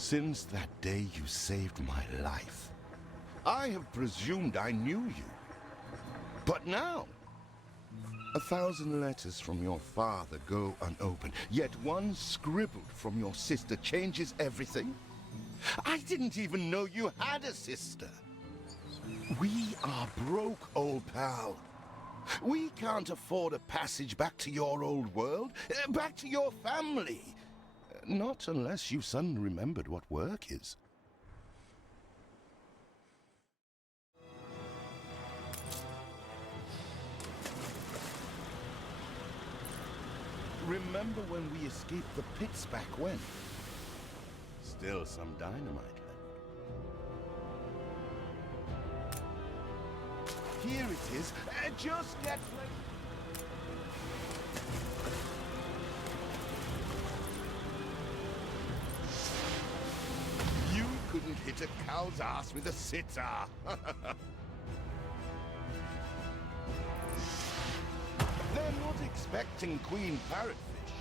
Since that day you saved my life, I have presumed I knew you. But now, 1,000 letters from your father go unopened, yet one scribbled from your sister changes everything? I didn't even know you had a sister. We are broke, old pal. We can't afford a passage back to your old world, back to your family. Not unless you suddenly remembered what work is. Remember when we escaped the pits back when? Still some dynamite left. Here it is. Just get ready. You couldn't hit a cow's ass with a sitar. They're not expecting Queen Parrotfish.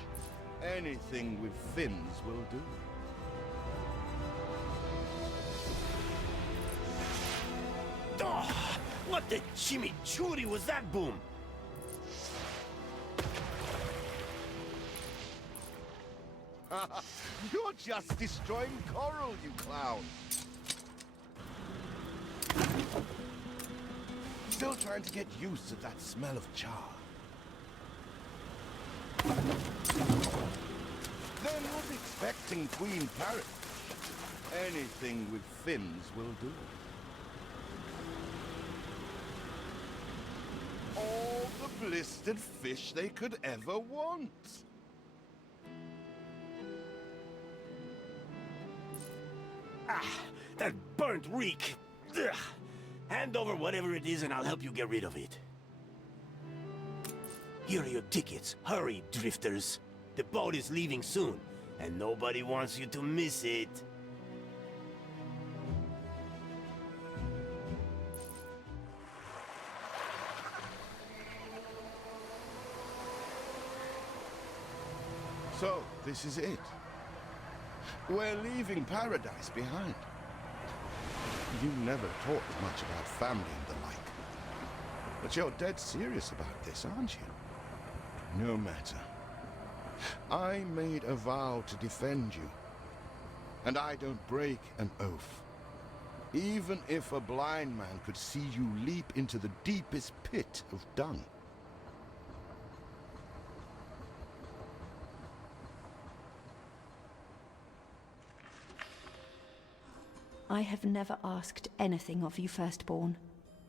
Anything with fins will do. Oh, what the chimichurri was that boom? You're just destroying coral, you clown. Still trying to get used to that smell of char. They're not expecting Queen Parrotfish. Anything with fins will do. All the blistered fish they could ever want. Ah, that burnt reek. Ugh. Hand over whatever it is and I'll help you get rid of it. Here are your tickets. Hurry, drifters. The boat is leaving soon, and nobody wants you to miss it. So, this is it. We're leaving paradise behind. You never talked much about family and the like. But you're dead serious about this, aren't you? No matter. I made a vow to defend you. And I don't break an oath. Even if a blind man could see you leap into the deepest pit of dung. I have never asked anything of you, firstborn.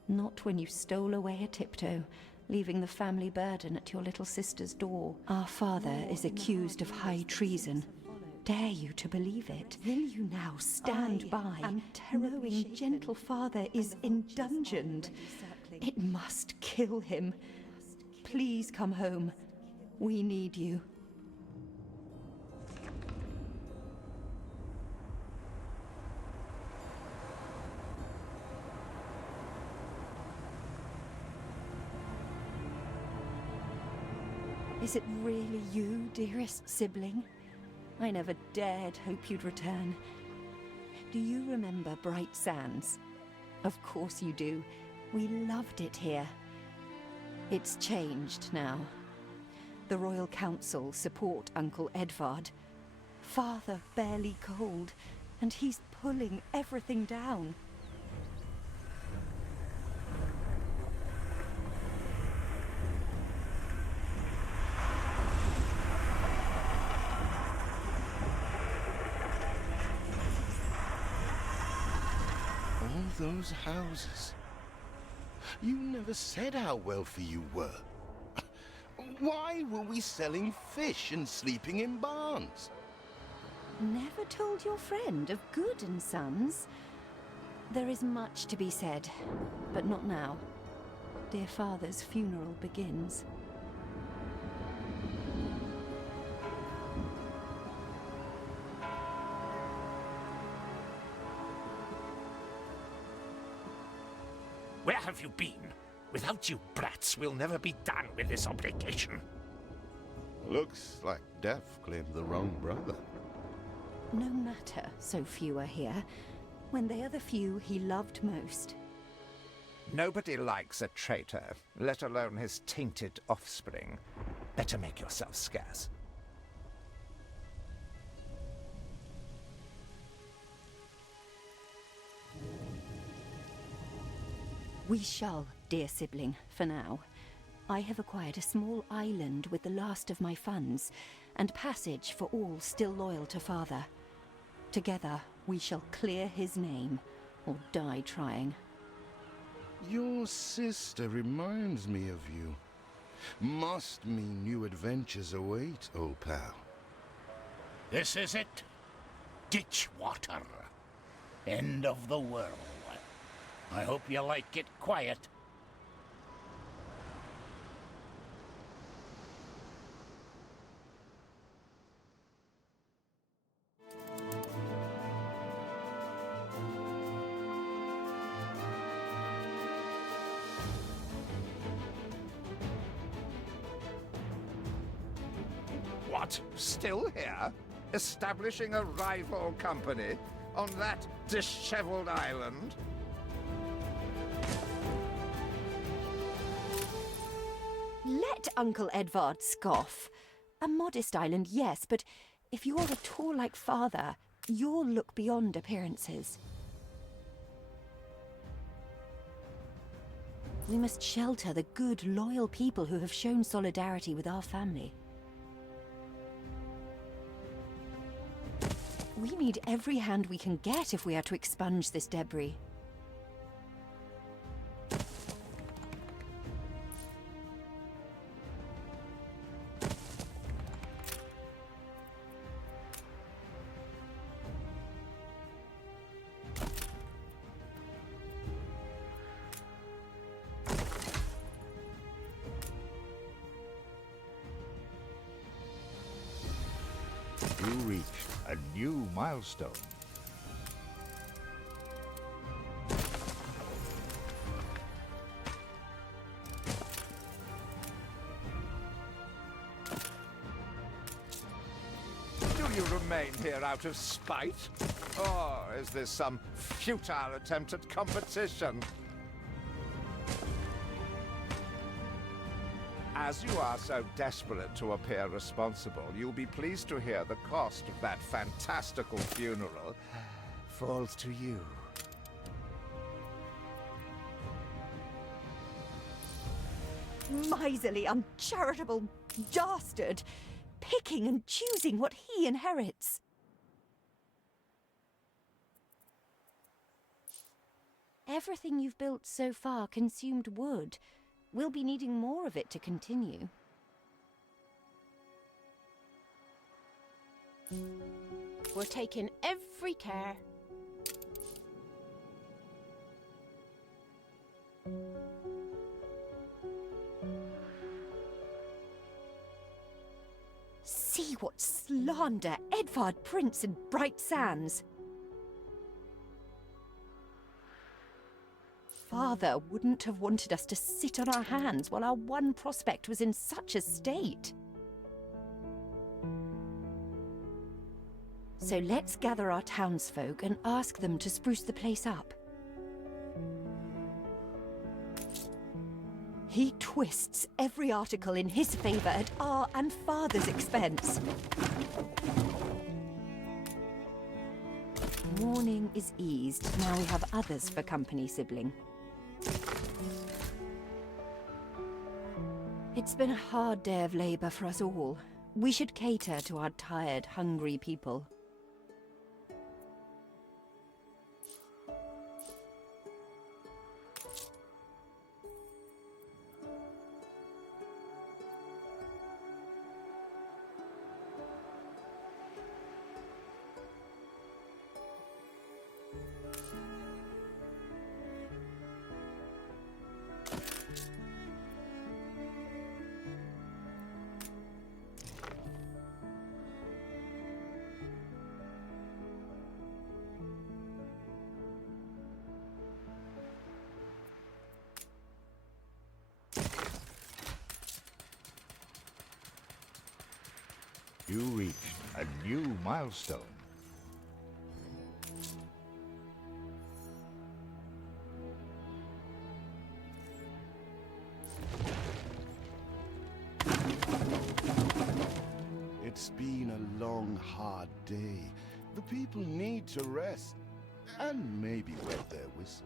Not when you stole away a tiptoe, leaving the family burden at your little sister's door. Our father is accused of high treason. Dare you to believe it? Will you now stand by, knowing gentle father is indungeoned? It must kill him. Please come home. We need you. Is it really you, dearest sibling? I never dared hope you'd return. Do you remember Bright Sands? Of course you do. We loved it here. It's changed now. The Royal Council support Uncle Edvard. Father barely cold, and he's pulling everything down. Those houses. You never said how wealthy you were. Why were we selling fish and sleeping in barns? Never told your friend of Good and Sons? There is much to be said, but not now. Dear father's funeral begins. Where have you been? Without you brats, we'll never be done with this obligation. Looks like Death claimed the wrong brother. no matter so few are here, when they are the few he loved most. Nobody likes a traitor, let alone his tainted offspring. Better make yourself scarce. We shall, dear sibling, for now. I have acquired a small island with the last of my funds, and passage for all still loyal to father. Together, we shall clear his name, or die trying. Your sister reminds me of you. Must mean new adventures await, old pal. This is it. Ditch water. End of the world. I hope you like it quiet. What? Still here? Establishing a rival company on that disheveled island? Let Uncle Edvard scoff. A modest island, yes, but if you're at all like father, you'll look beyond appearances. We must shelter the good, loyal people who have shown solidarity with our family. We need every hand we can get if we are to expunge this debris. You reached a new milestone. Do you remain here out of spite? Or is this some futile attempt at competition? As you are so desperate to appear responsible, you'll be pleased to hear the cost of that fantastical funeral falls to you. Miserly, uncharitable dastard! Picking and choosing what he inherits. Everything you've built so far consumed wood. We'll be needing more of it to continue. We're taking every care. See what slander Edvard prints in bright sands. Father wouldn't have wanted us to sit on our hands while our one prospect was in such a state. So let's gather our townsfolk and ask them to spruce the place up. He twists every article in his favor at our and Father's expense. Mourning is eased. Now we have others for company, sibling. It's been a hard day of labor for us all. We should cater to our tired, hungry people. You reached a new milestone. It's been a long, hard day. The people need to rest and maybe wet their whistles.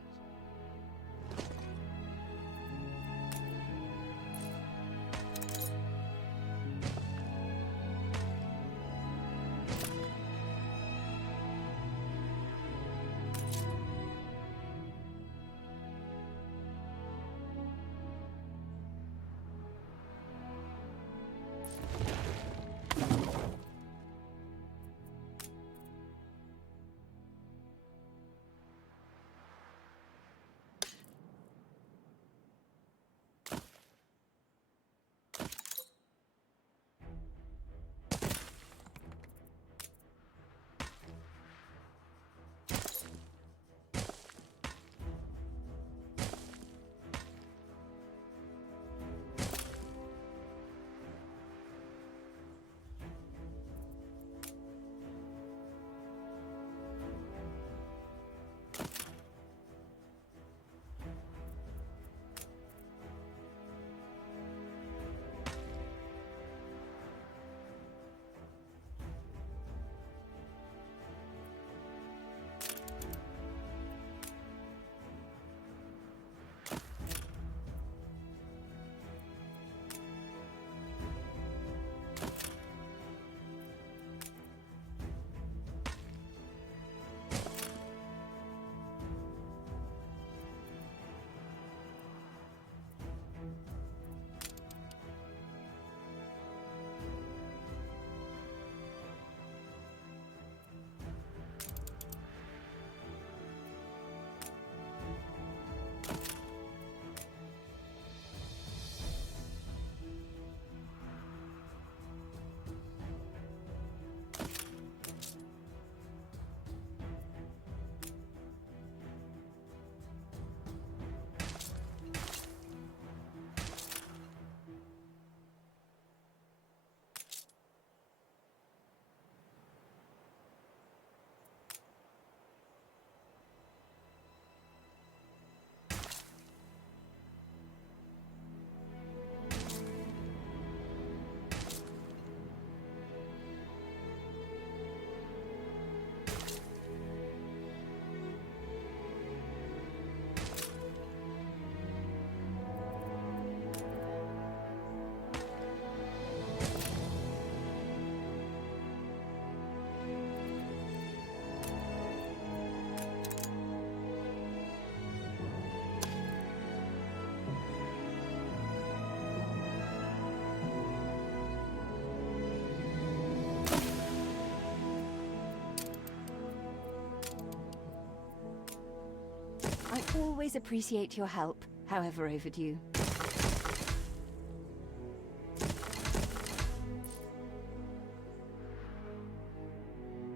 I always appreciate your help, however overdue.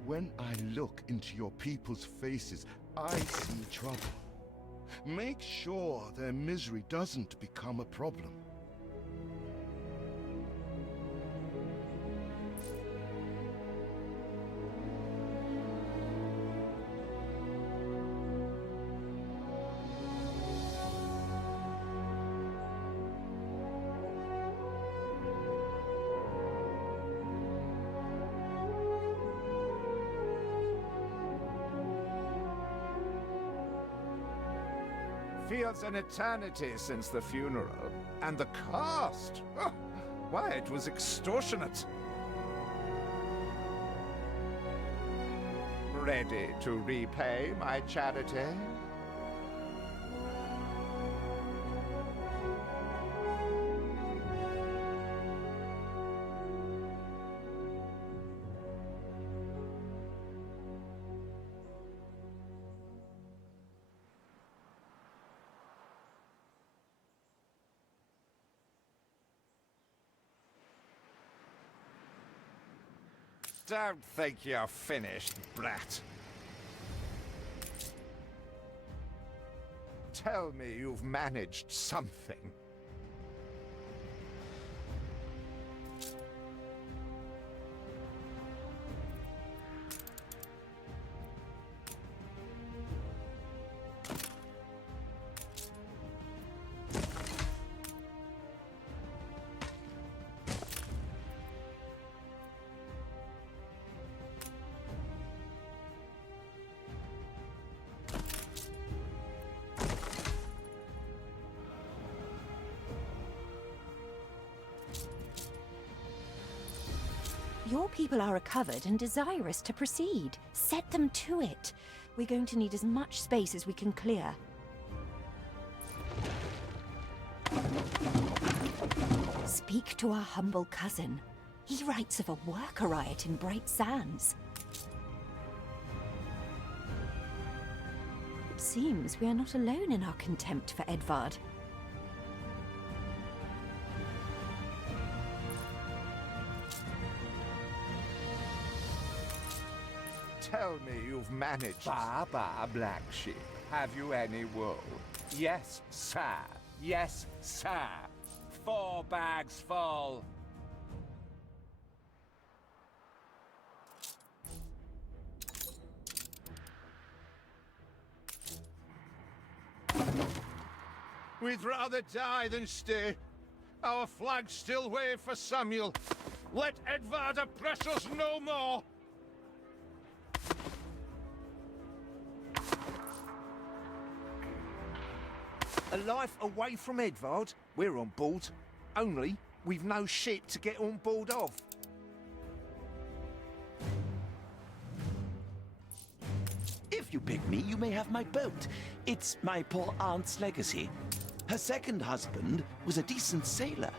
When I look into your people's faces, I see trouble. Make sure their misery doesn't become a problem. Feels an eternity since the funeral. And the cost! Oh, why, it was extortionate. Ready to repay my charity? Don't think you're finished, brat. Tell me you've managed something. Your people are recovered and desirous to proceed. Set them to it. We're going to need as much space as we can clear. Speak to our humble cousin. He writes of a worker riot in Bright Sands. It seems we are not alone in our contempt for Edvard. Tell me you've managed. Baba, black sheep. Have you any wool? Yes, sir. Yes, sir. 4 bags full. We'd rather die than stay. Our flags still wave for Samuel. Let Edvard oppress us no more. A life away from Edvard? We're on board. Only, we've no ship to get on board of. If you pick me, you may have my boat. It's my poor aunt's legacy. Her second husband was a decent sailor.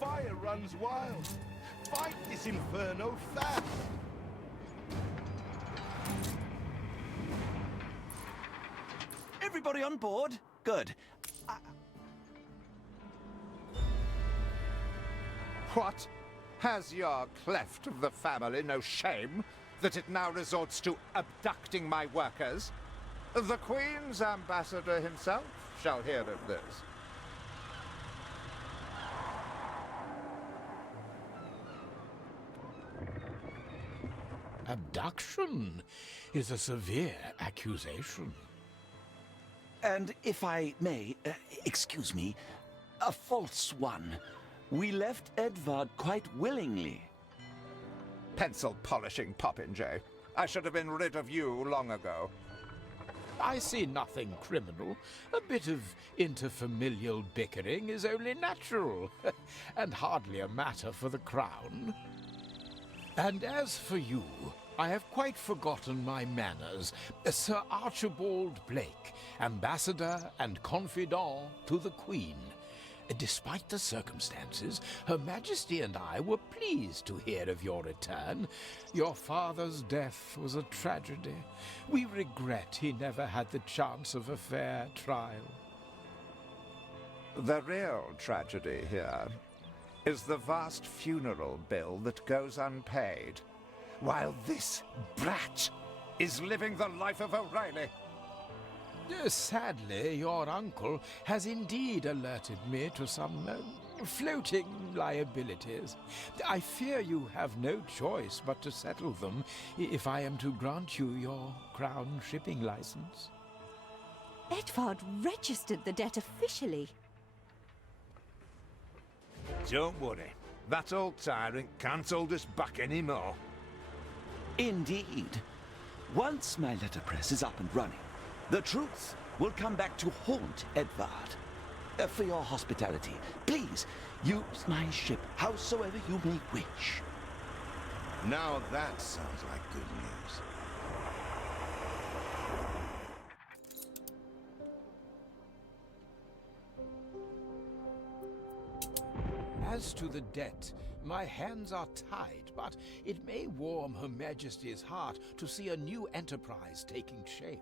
Fire runs wild. Fight this inferno fast. Everybody on board? Good. What? Has your cleft of the family no shame that it now resorts to abducting my workers? The Queen's ambassador himself shall hear of this. Abduction is a severe accusation. And if I may, excuse me, a false one. We left Edvard quite willingly. Pencil polishing popinjay. I should have been rid of you long ago. I see nothing criminal. A bit of interfamilial bickering is only natural, and hardly a matter for the crown. And as for you, I have quite forgotten my manners. Sir Archibald Blake, ambassador and confidant to the Queen. Despite the circumstances, Her Majesty and I were pleased to hear of your return. Your father's death was a tragedy. We regret he never had the chance of a fair trial. The real tragedy here is the vast funeral bill that goes unpaid, while this brat is living the life of O'Reilly. Sadly, your uncle has indeed alerted me to some floating liabilities. I fear you have no choice but to settle them if I am to grant you your crown shipping license. Edvard registered the debt officially. Don't worry. That old tyrant can't hold us back anymore. Indeed. Once my letterpress is up and running, the truth will come back to haunt Edvard. For your hospitality, please use my ship howsoever you may wish. Now that sounds like good news. As to the debt, my hands are tied, but it may warm Her Majesty's heart to see a new enterprise taking shape.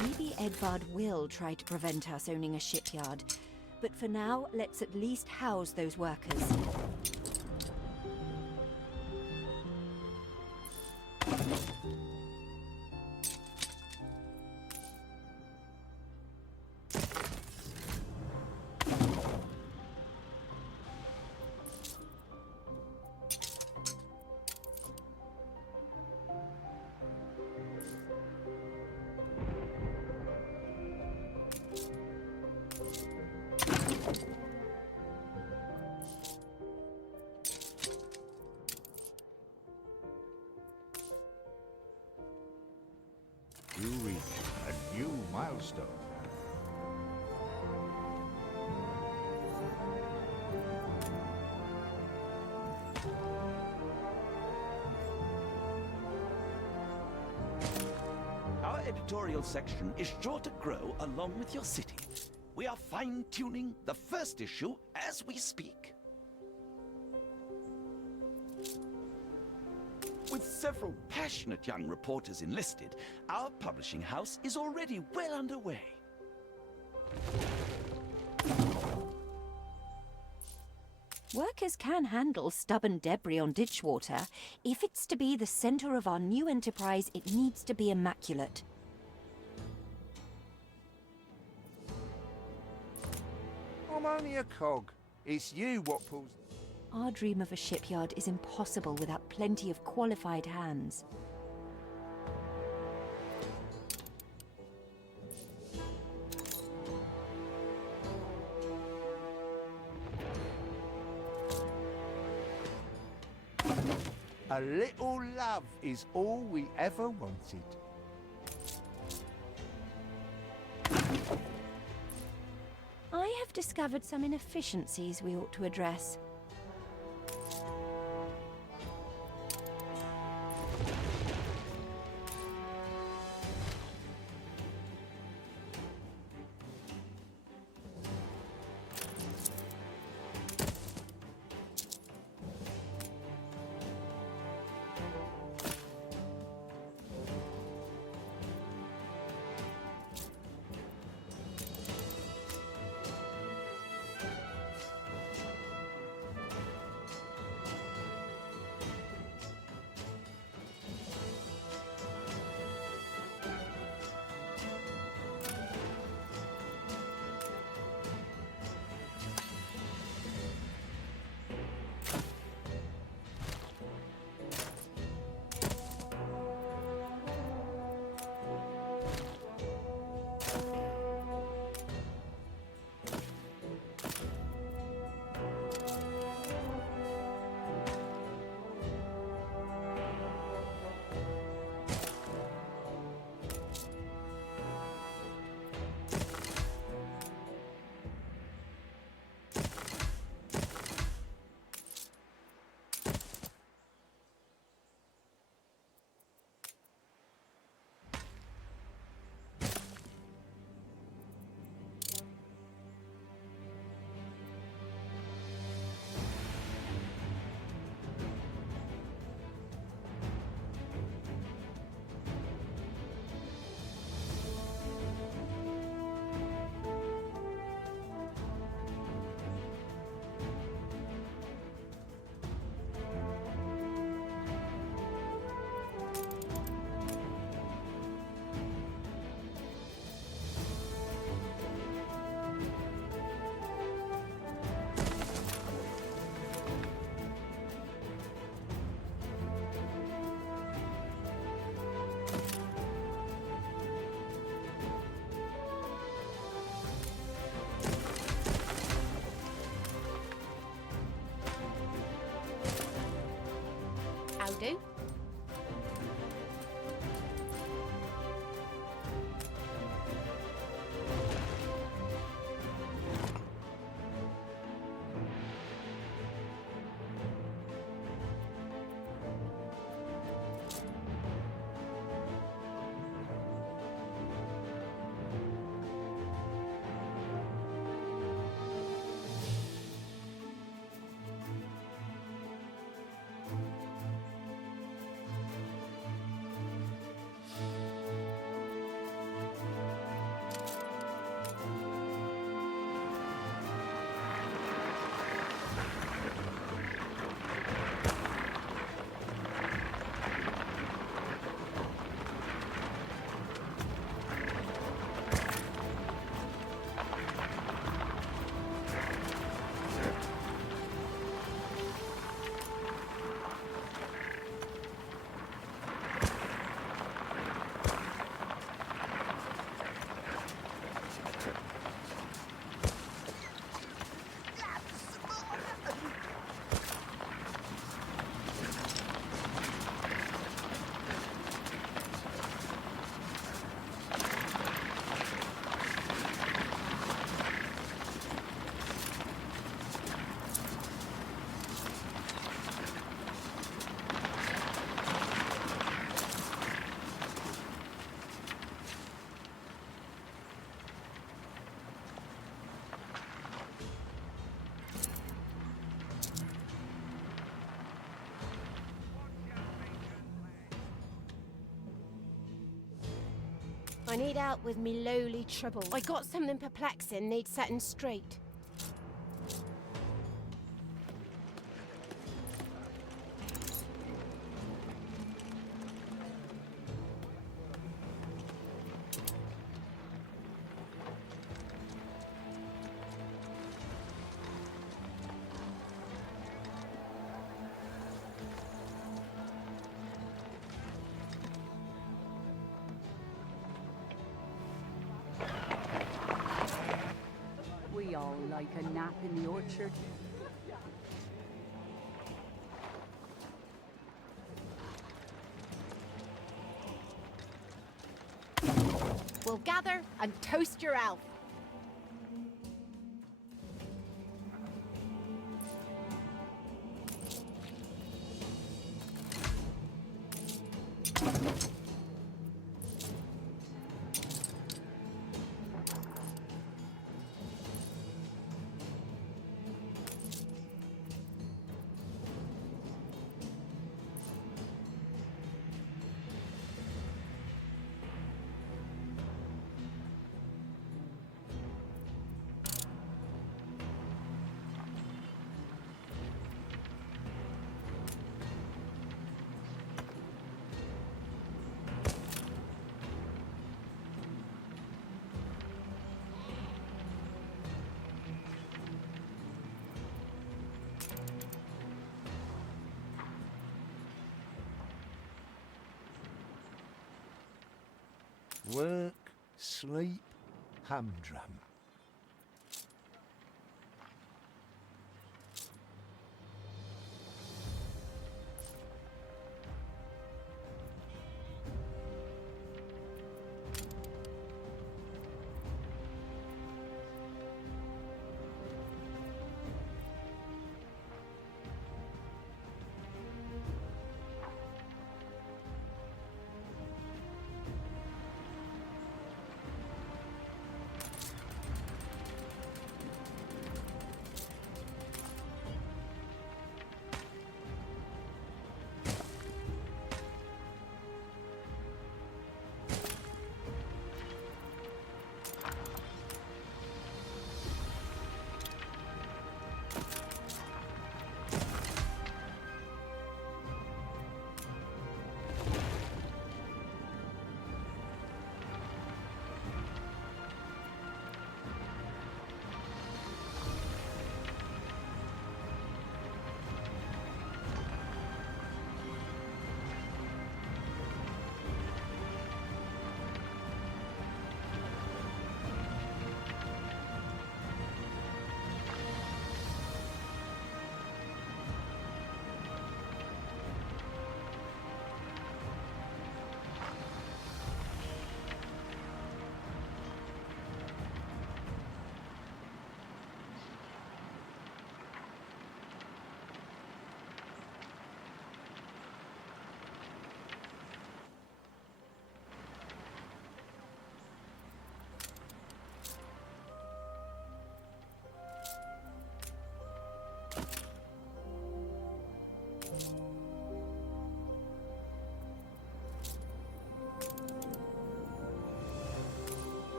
Maybe Edvard will try to prevent us owning a shipyard, but for now, let's at least house those workers. You reach a new milestone. Our editorial section is sure to grow along with your city. We are fine-tuning the first issue as we speak. With several passionate young reporters enlisted, our publishing house is already well underway. Workers can handle stubborn debris on ditchwater. If it's to be the center of our new enterprise, it needs to be immaculate. I'm only a cog. It's you what pulls... Our dream of a shipyard is impossible without plenty of qualified hands. A little love is all we ever wanted. I have discovered some inefficiencies we ought to address. I need help with me lowly trouble. I got something perplexing, need setting straight. We all like a nap in the orchard. We'll gather and toast your elf. Work, sleep, humdrum.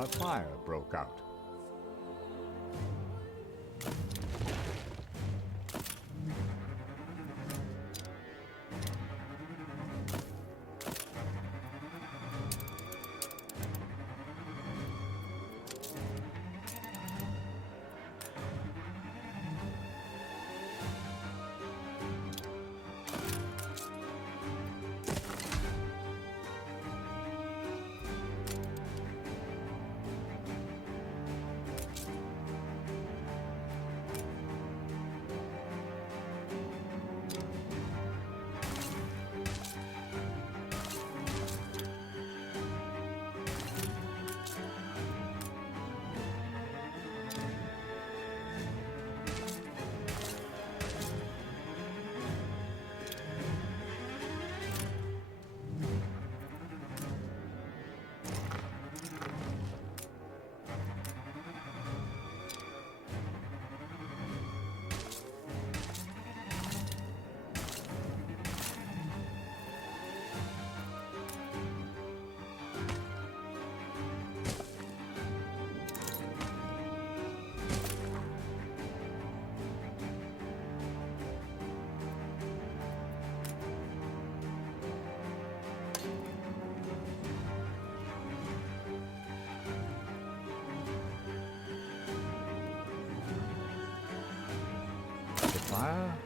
A fire broke out.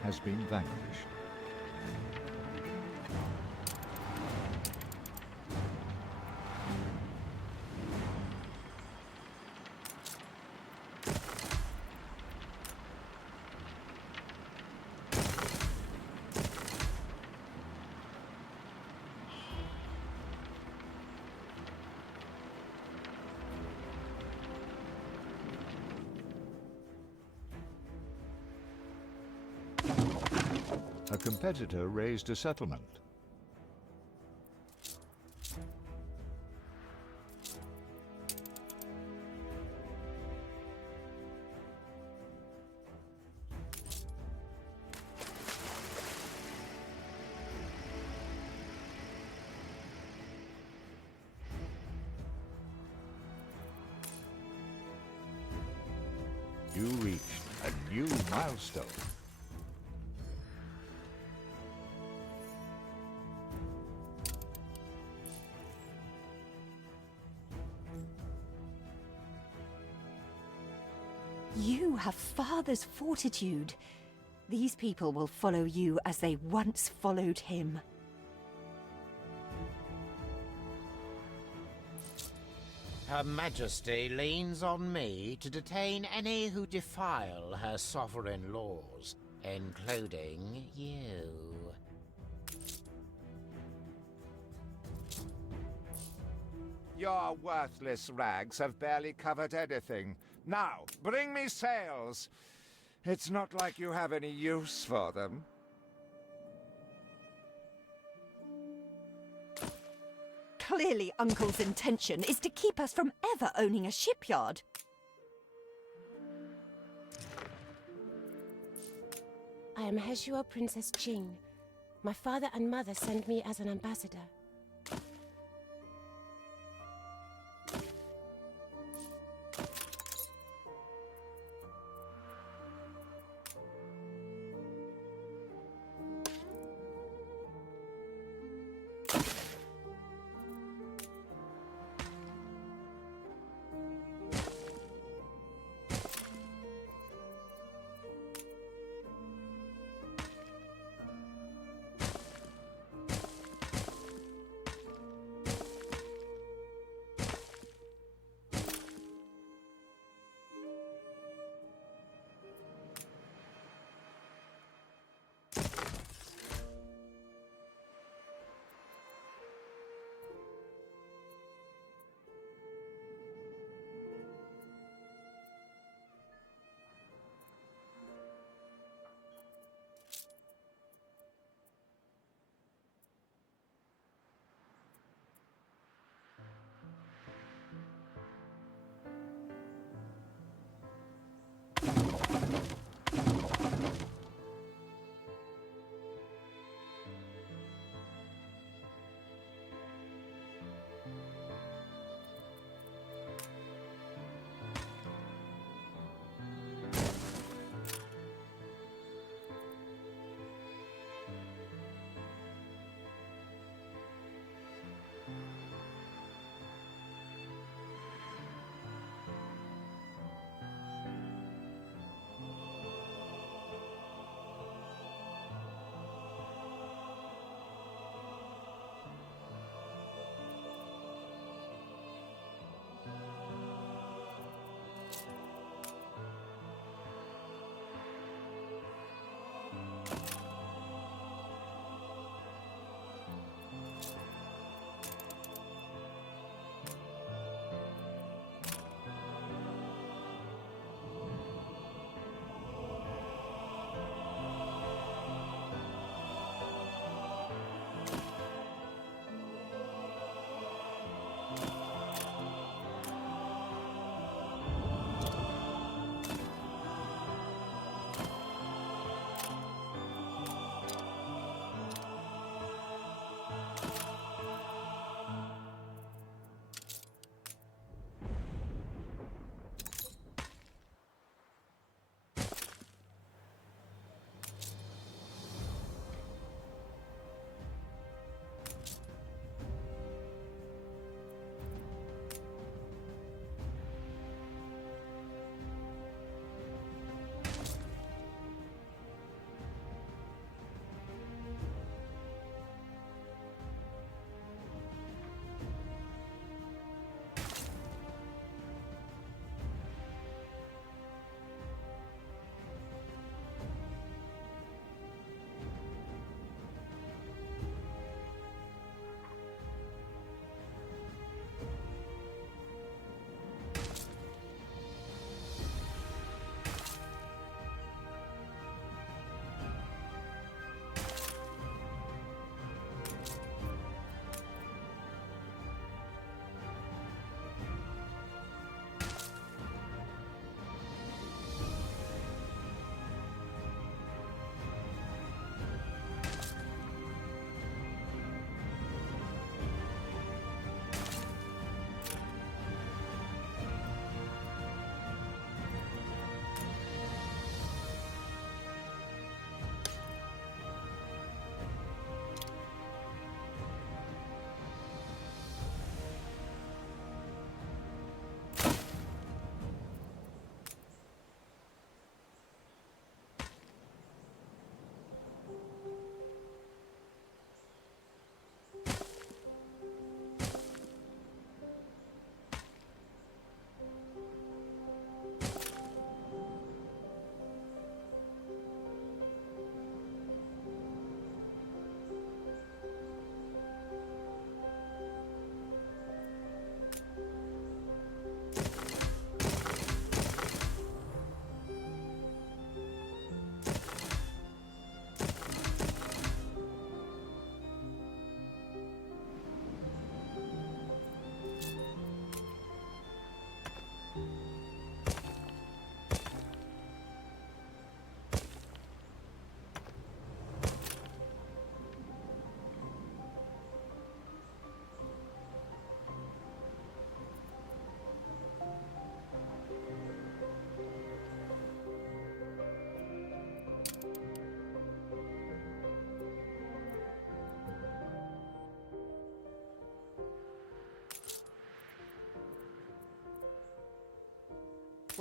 has been vanquished. A competitor raised a settlement. You reached a new milestone. You have father's fortitude. These people will follow you as they once followed him. Her Majesty leans on me to detain any who defile her sovereign laws, including you. Your worthless rags have barely covered anything. Now, bring me sails. It's not like you have any use for them. Clearly, Uncle's intention is to keep us from ever owning a shipyard. I am Hezua Princess Jing. My father and mother sent me as an ambassador.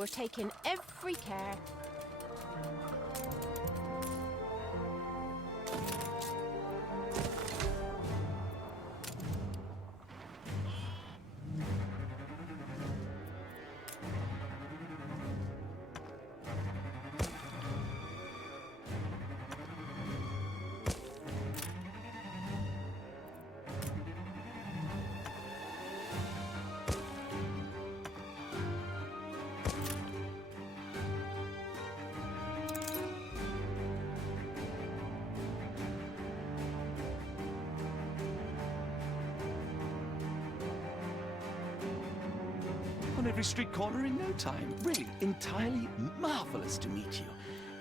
We're taking every care. On every street corner in no time. Really, entirely marvelous to meet you.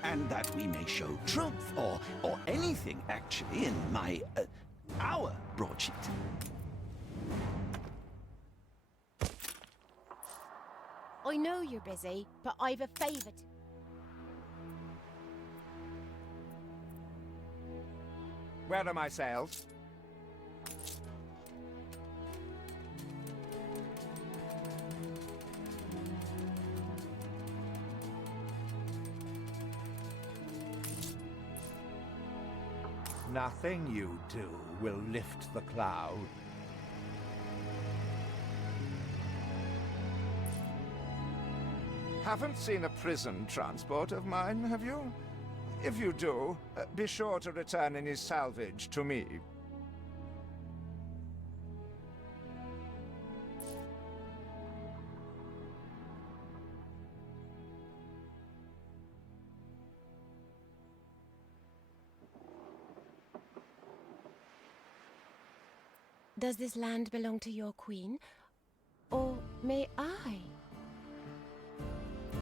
And that we may show truth, or anything, actually, in our broadsheet. I know you're busy, but I've a favour. Where are my sales? Nothing you do will lift the cloud. Haven't seen a prison transport of mine, have you? If you do, be sure to return any salvage to me. Does this land belong to your queen? Or may I